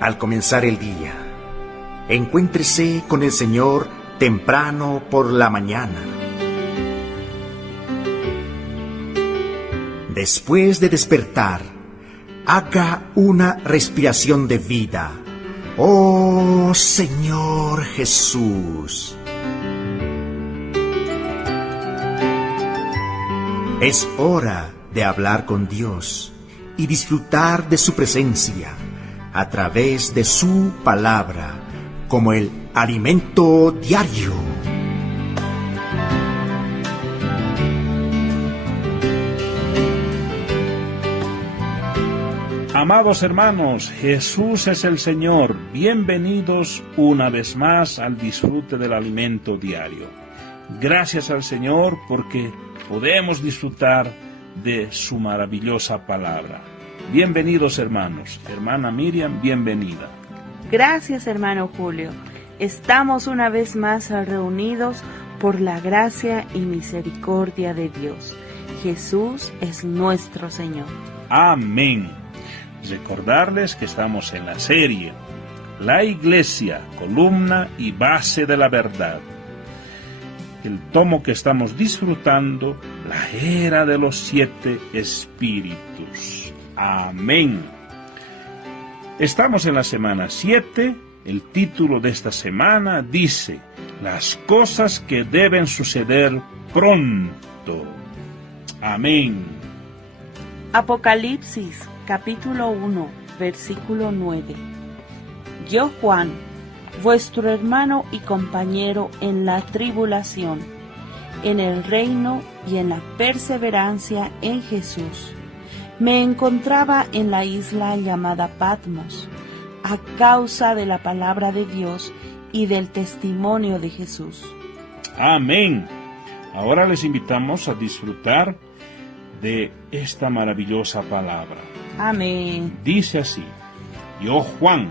Al comenzar el día, encuéntrese con el Señor temprano por la mañana. Después de despertar, haga una respiración de vida. ¡Oh, Señor Jesús! Es hora de hablar con Dios y disfrutar de su presencia a través de su palabra como el alimento diario. Amados hermanos, Jesús es el Señor. Bienvenidos una vez más al disfrute del alimento diario. Gracias al Señor porque podemos disfrutar de su maravillosa palabra. Bienvenidos hermanos. Hermana Miriam, bienvenida. Gracias hermano Julio. Estamos una vez más reunidos por la gracia y misericordia de Dios. Jesús es nuestro Señor. Amén. Recordarles que estamos en la serie La Iglesia, columna y base de la verdad. El tomo que estamos disfrutando, la era de los 7 espíritus. Amén. Estamos en la semana 7. El título de esta semana dice: las cosas que deben suceder pronto. Amén. Apocalipsis, capítulo 1, versículo 9. Yo, Juan, vuestro hermano y compañero en la tribulación, en el reino y en la perseverancia en Jesús, me encontraba en la isla llamada Patmos, a causa de la palabra de Dios y del testimonio de Jesús. Amén. Ahora les invitamos a disfrutar de esta maravillosa palabra. Amén. Dice así: yo, Juan,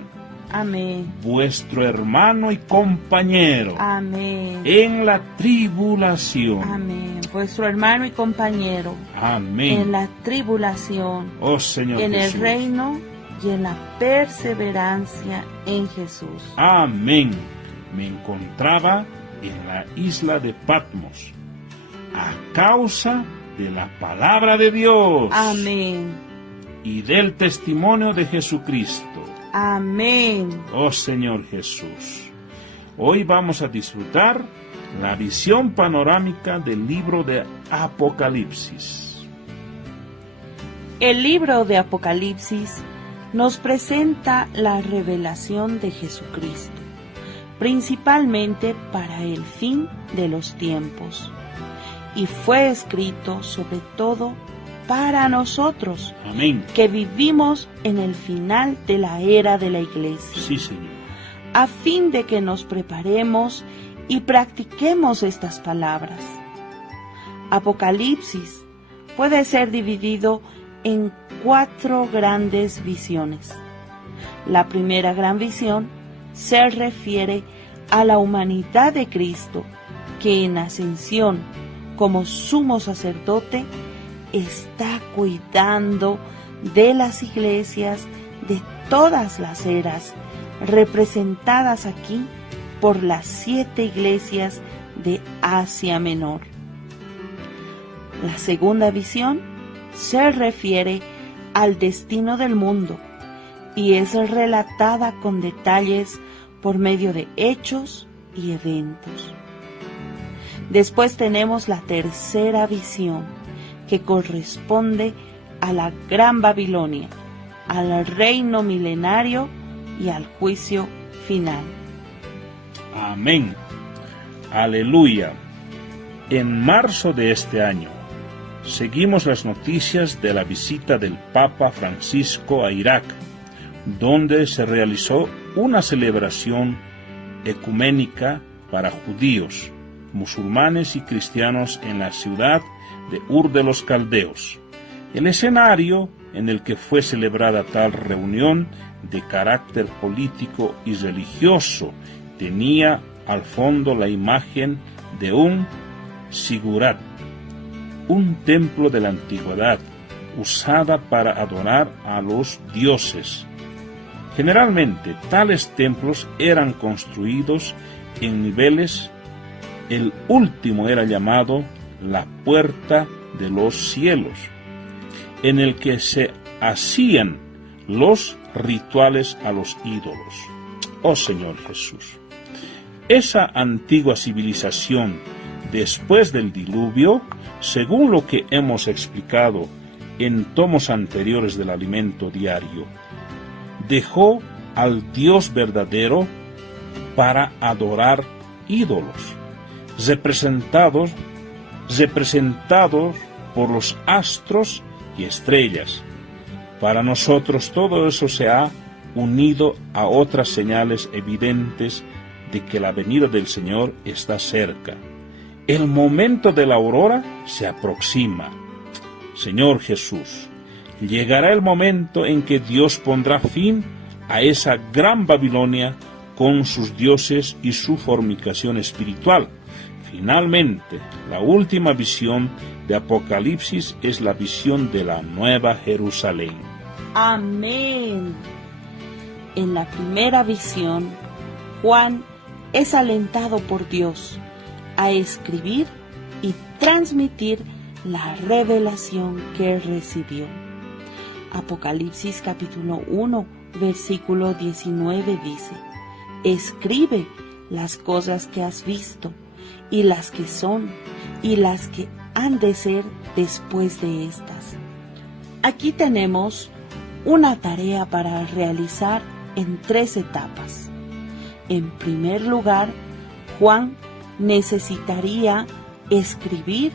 amén, vuestro hermano y compañero, amén, en la tribulación, amén, vuestro hermano y compañero, amén, en la tribulación, oh Señor en Jesús, el reino y en la perseverancia en Jesús. Amén. Me encontraba en la isla de Patmos a causa de la palabra de Dios. Amén. Y del testimonio de Jesucristo. Amén. Oh Señor Jesús. Hoy vamos a disfrutar la visión panorámica del libro de Apocalipsis. El libro de Apocalipsis nos presenta la revelación de Jesucristo, principalmente para el fin de los tiempos, y fue escrito sobre todo para nosotros, amén, que vivimos en el final de la era de la Iglesia. Sí, Señor. A fin de que nos preparemos y practiquemos estas palabras. Apocalipsis puede ser dividido en 4 grandes visiones. La primera gran visión se refiere a la humanidad de Cristo, que en ascensión como sumo sacerdote está cuidando de las iglesias de todas las eras, representadas aquí por las 7 iglesias de Asia Menor. La segunda visión se refiere al destino del mundo y es relatada con detalles por medio de hechos y eventos. Después tenemos la tercera visión, que corresponde a la Gran Babilonia, al reino milenario y al juicio final. Amén. Aleluya. En marzo de este año, seguimos las noticias de la visita del Papa Francisco a Irak, donde se realizó una celebración ecuménica para judíos, musulmanes y cristianos en la ciudad de Ur de los Caldeos. El escenario en el que fue celebrada tal reunión de carácter político y religioso tenía al fondo la imagen de un sigurat, un templo de la antigüedad, usada para adorar a los dioses. Generalmente, tales templos eran construidos en niveles. El último era llamado la Puerta de los Cielos, en el que se hacían los rituales a los ídolos. Oh Señor Jesús, esa antigua civilización después del diluvio, según lo que hemos explicado en tomos anteriores del alimento diario, dejó al Dios verdadero para adorar ídolos, representados por los astros y estrellas. Para nosotros todo eso se ha unido a otras señales evidentes de que la venida del Señor está cerca. El momento de la aurora se aproxima. Señor Jesús, llegará el momento en que Dios pondrá fin a esa gran Babilonia con sus dioses y su fornicación espiritual. Finalmente, la última visión de Apocalipsis es la visión de la Nueva Jerusalén. Amén. En la primera visión, Juan es alentado por Dios a escribir y transmitir la revelación que recibió. Apocalipsis capítulo 1, versículo 19 dice: escribe las cosas que has visto, y las que son, y las que han de ser después de estas. Aquí tenemos una tarea para realizar en 3 etapas. En primer lugar, Juan necesitaría escribir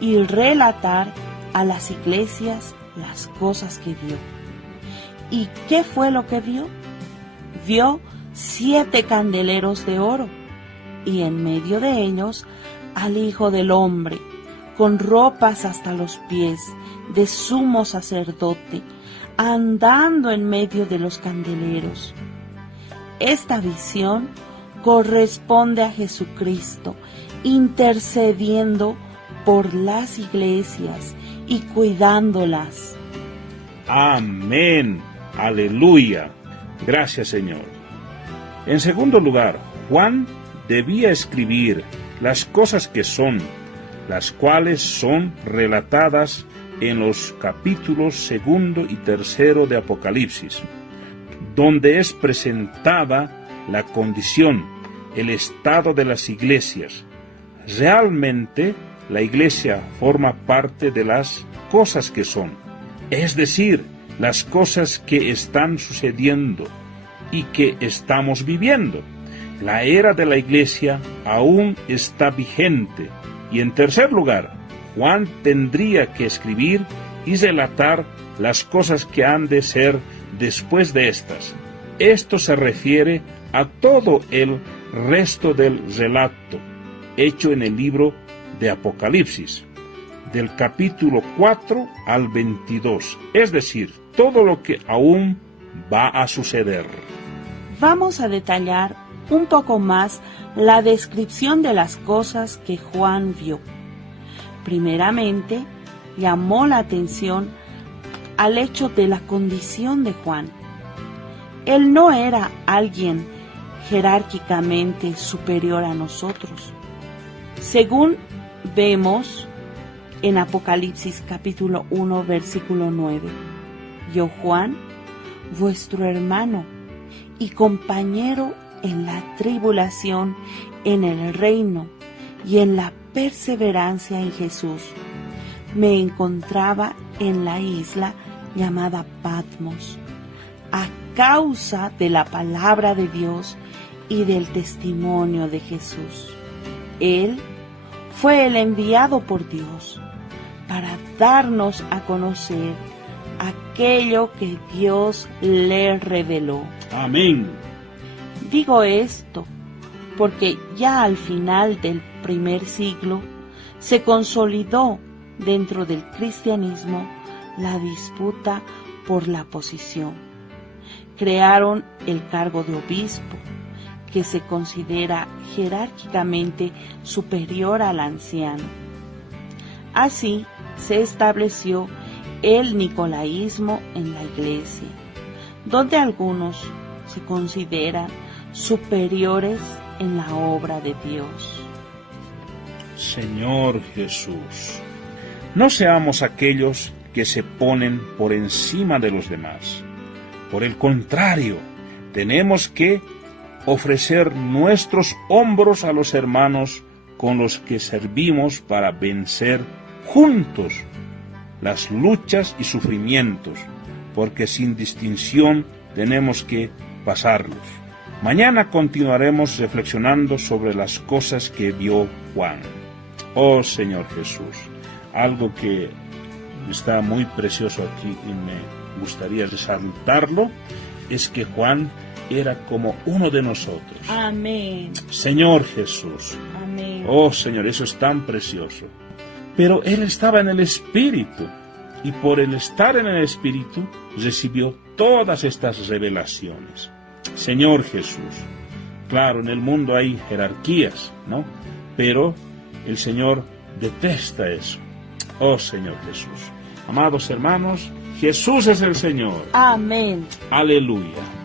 y relatar a las iglesias las cosas que vio. ¿Y qué fue lo que vio? Vio 7 candeleros de oro, y en medio de ellos al Hijo del Hombre, con ropas hasta los pies, de sumo sacerdote, andando en medio de los candeleros. Esta visión corresponde a Jesucristo, intercediendo por las iglesias y cuidándolas. Amén. Aleluya. Gracias, Señor. En segundo lugar, Juan debía escribir las cosas que son, las cuales son relatadas en los capítulos 2 y 3 de Apocalipsis, donde es presentada la condición, el estado de las iglesias. Realmente, la iglesia forma parte de las cosas que son, es decir, las cosas que están sucediendo y que estamos viviendo. La era de la iglesia aún está vigente. Y en tercer lugar, Juan tendría que escribir y relatar las cosas que han de ser después de estas. Esto se refiere a todo el resto del relato hecho en el libro de Apocalipsis, del capítulo 4 al 22, es decir, todo lo que aún va a suceder. Vamos a detallar un poco más la descripción de las cosas que Juan vio. Primeramente, llamó la atención al hecho de la condición de Juan. Él no era alguien jerárquicamente superior a nosotros. Según vemos en Apocalipsis capítulo 1, versículo 9, yo, Juan, vuestro hermano y compañero en la tribulación, en el reino y en la perseverancia en Jesús, me encontraba en la isla llamada Patmos, a causa de la palabra de Dios y del testimonio de Jesús. Él fue el enviado por Dios para darnos a conocer aquello que Dios le reveló. Amén. Digo esto porque ya al final del primer siglo se consolidó dentro del cristianismo la disputa por la posición. Crearon el cargo de obispo, que se considera jerárquicamente superior al anciano. Así se estableció el nicolaísmo en la Iglesia, donde algunos se consideran superiores en la obra de Dios. Señor Jesús, no seamos aquellos que se ponen por encima de los demás. Por el contrario, tenemos que ofrecer nuestros hombros a los hermanos con los que servimos para vencer juntos las luchas y sufrimientos, porque sin distinción tenemos que pasarlos. Mañana continuaremos reflexionando sobre las cosas que vio Juan. Oh Señor Jesús, algo que está muy precioso aquí y me gustaría resaltarlo, es que Juan era como uno de nosotros. Amén. Señor Jesús. Amén. Oh Señor, eso es tan precioso. Pero él estaba en el Espíritu, y por el estar en el Espíritu recibió todas estas revelaciones. Señor Jesús, claro, en el mundo hay jerarquías, ¿no? Pero el Señor detesta eso. Oh Señor Jesús. Amados hermanos, Jesús es el Señor. Amén. Aleluya.